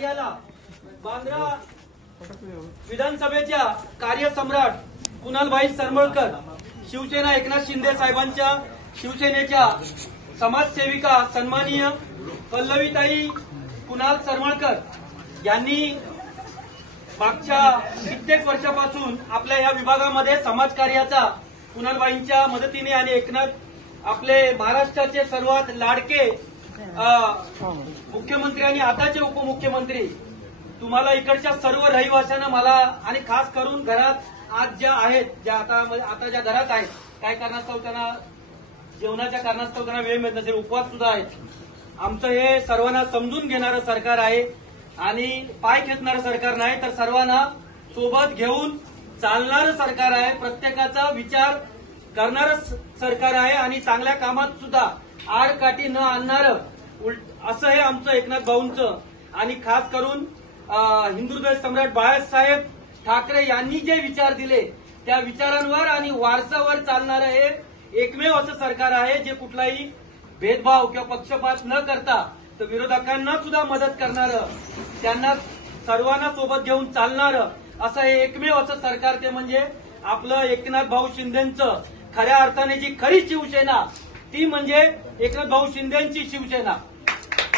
कार्याला बांद्रा विधानसभेच्या कार्यसम्राट कुणालभाई सरमळकर, शिवसेना एकनाथ शिंदे साहेबांच्या शिवसेनेच्या समाजसेविका सन्माननीय पल्लवीताई कुणाल सरमळकर यांनी मागच्या कित्येक वर्षापासून आपल्या या विभागामध्ये समाजकार्याचा कुणालबाईंच्या मदतीने आणि एकनाथ आपले महाराष्ट्राचे सर्वात लाडके मुख्यमंत्री आणि आताचे उपमुख्यमंत्री, तुम्हाला इकडच्या सर्व रहिवाशांना मला आणि खास करून घरात आज ज्या आहेत, ज्या आता ज्या घरात आहेत, काय कारणास्तव त्यांना जेवणाच्या कारणास्तव त्यांना वेळ मिळत नसेल, उपवास सुद्धा आहेत. आमचं हे सर्वांना समजून घेणारं सरकार आहे आणि पाय खेचणारं सरकार नाही, तर सर्वांना सोबत घेऊन चालणारं सरकार आहे. प्रत्येकाचा विचार करणारं सरकार आहे आणि चांगल्या कामात सुद्धा आडकाठी न आणणारं असं हे आमचं एकनाथ भाऊंचं. आणि खास करून हिंदुत्व सम्राट बाळासाहेब ठाकरे यांनी जे विचार दिले त्या विचारांवर आणि वारसावर चालणारं हे एकमेव असं सरकार आहे जे कुठलाही भेदभाव किंवा पक्षपात न करता तर विरोधकांना सुद्धा मदत करणारं, त्यांना सर्वांना सोबत घेऊन चालणारं असं हे एकमेव असं सरकार, ते म्हणजे आपलं एकनाथ भाऊ शिंदेचं. खऱ्या अर्थाने जी खरी शिवसेना ती म्हणजे एकनाथ भाऊ शिंदेची शिवसेना.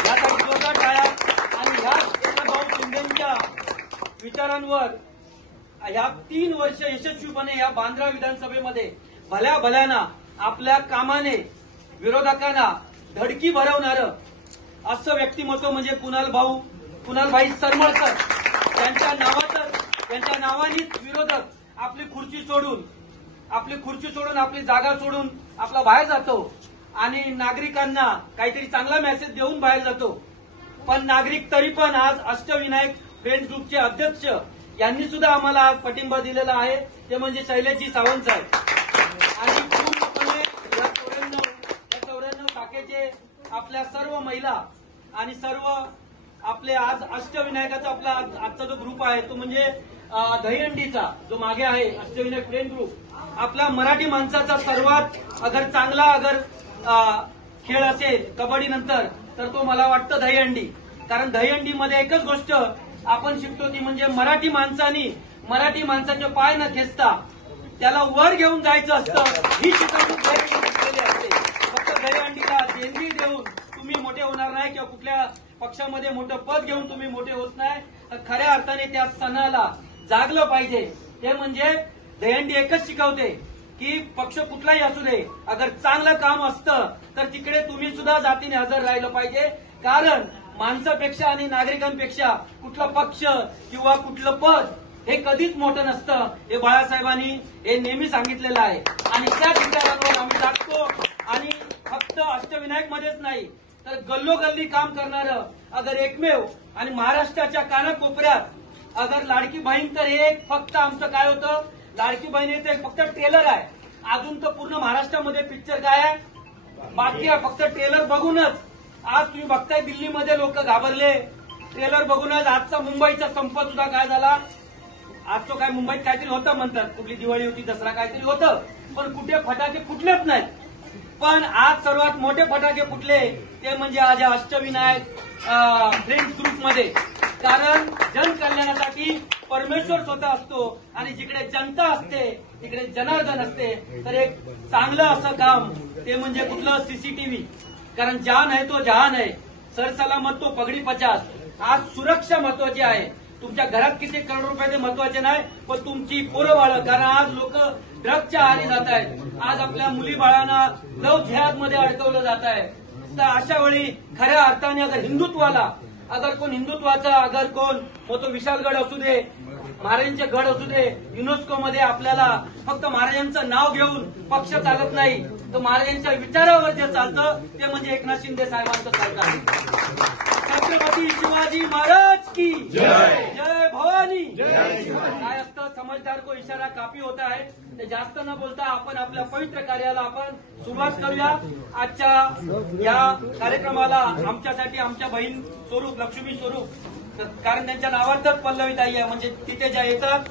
यासाठी जोरदार टाळ्या. आणि ह्या एकनाथ भाऊ शिंदेच्या विचारांवर ह्या 3 वर्ष यशस्वीपणे या बांद्रा विधानसभेमध्ये भल्या भल्याना आपल्या कामाने विरोधकांना धडकी भरवणारं असं व्यक्तिमत्व म्हणजे कुणालभाई सरमळकर. त्यांच्या नावानीच विरोधक आपली खुर्ची सोडून आपली जागा सोडून आपला बाहेर जातो आणि नागरिकांना काहीतरी चांगला मेसेज देऊन बाहेर जातो. पण नागरिक तरी पण आज अष्टविनायक फ्रेंड्स ग्रुपचे अध्यक्ष यांनी सुद्धा आम्हाला आज पाठिंबा दिलेला आहे, ते म्हणजे शैलेशजी सावंत साहेब. आणि पूर्णपणे या 94 शाखेचे आपल्या सर्व महिला आणि सर्व आपले आज अष्टविनायकाचा आपला आजचा जो ग्रुप आहे तो म्हणजे दहीहंडीचा जो मागे आहे अष्टविनायक फ्रेंड ग्रुप, आपल्या मराठी माणसाचा सर्वात चांगला खेळ असेल कबड्डी नंतर तर तो मला वाटतं दहीहंडी. कारण दहीहंडीमध्ये एकच गोष्ट आपण शिकतो ती म्हणजे मराठी माणसाचे पाय न खेचता त्याला वर घेऊन जायचं असतं, ही शिकवणूक दहीहंडी असते. फक्त दहीहंडीला देणगी देऊन तुम्ही मोठे होणार नाही किंवा कुठल्या पक्षामध्ये मोठं पद घेऊन तुम्ही मोठे होत नाही, तर खऱ्या अर्थाने त्या सणाला जागलं पाहिजे. ते म्हणजे दहीहंडी एकच शिकवते की पक्ष कुठलाही असू दे, अगर चांगलं काम असतं तर तिकडे तुम्ही सुद्धा जातीने हजर राहिलं पाहिजे. कारण माणसापेक्षा आणि नागरिकांपेक्षा कुठला पक्ष किंवा कुठलं पद हे कधीच मोठं नसतं, हे बाळासाहेबांनी हे नेहमी सांगितलेलं आहे. आणि त्या विचारांवर आम्ही लागतो. आणि फक्त अष्टविनायकमध्येच नाही तर गल्लोगल्ली काम करणारं अगर एकमेव आणि महाराष्ट्राच्या कानाकोपऱ्यात लाडकी बहीण, तर हे फक्त आमचं काय होतं, लाडकी बहीण हे तर फक्त ट्रेलर आहे. अजून तर पूर्ण महाराष्ट्रामध्ये पिक्चर काय आहे बाकी आहे. फक्त ट्रेलर बघूनच आज तुम्ही बघताय दिल्लीमध्ये लोक घाबरले, ट्रेलर बघूनच. आजचा मुंबईचा संप सुद्धा काय झाला, आजचं काय मुंबईत काहीतरी होतं म्हणतात, कुठली दिवाळी होती दसरा काहीतरी होतं, पण कुठे फटाके फुटलेच नाहीत. पण आज सर्वात मोठे फटाके फुटले ते म्हणजे आज या अष्टविनायक फ्रेंड्स ग्रुपमध्ये. कारण जनकल्याणासाठी परमेश्वर स्वतः असतो आणि जिकडे जनता असते तिकडे जनार्दन असते. तर एक चांगलं असं काम ते म्हणजे कुठलं सीसीटीव्ही. कारण जान है तो जहान है, सरसलामत तो पगडी 50. आज सुरक्षा महत्वाची आहे. तुमच्या घरात किती करोड रुपये ते महत्वाचे नाही, पण तुमची पोरं बाळ. कारण आज लोक ड्रग्सच्या आहारी जात आहेत. आज आपल्या मुली बाळांना लव्ह जिहादमध्ये अडकवलं जात आहे. तर अशा वेळी खऱ्या अर्थाने हिंदुत्वाचा कोण मग तो विशालगड असू दे, महाराजांचे गड असू दे, युनेस्कोमध्ये आपल्याला फक्त महाराजांचं नाव घेऊन पक्ष चालत नाही, तर महाराजांच्या विचारावर जे चालतं ते म्हणजे एकनाथ शिंदे साहेबांचं सरकार. छत्रपती शिवाजी महाराज की जय, जय भवानी. काय असतं, समजदार को इशारा काफी होता है. ते जास्त न बोलता आपण आपल्या पवित्र कार्याला आपण सुरुवात करूया. आजच्या या कार्यक्रमाला आमच्यासाठी आमच्या बहीण स्वरूप, लक्ष्मी स्वरूप, कारण त्यांच्या नावातच पल्लवीताई आहे, म्हणजे तिथे ज्या येतात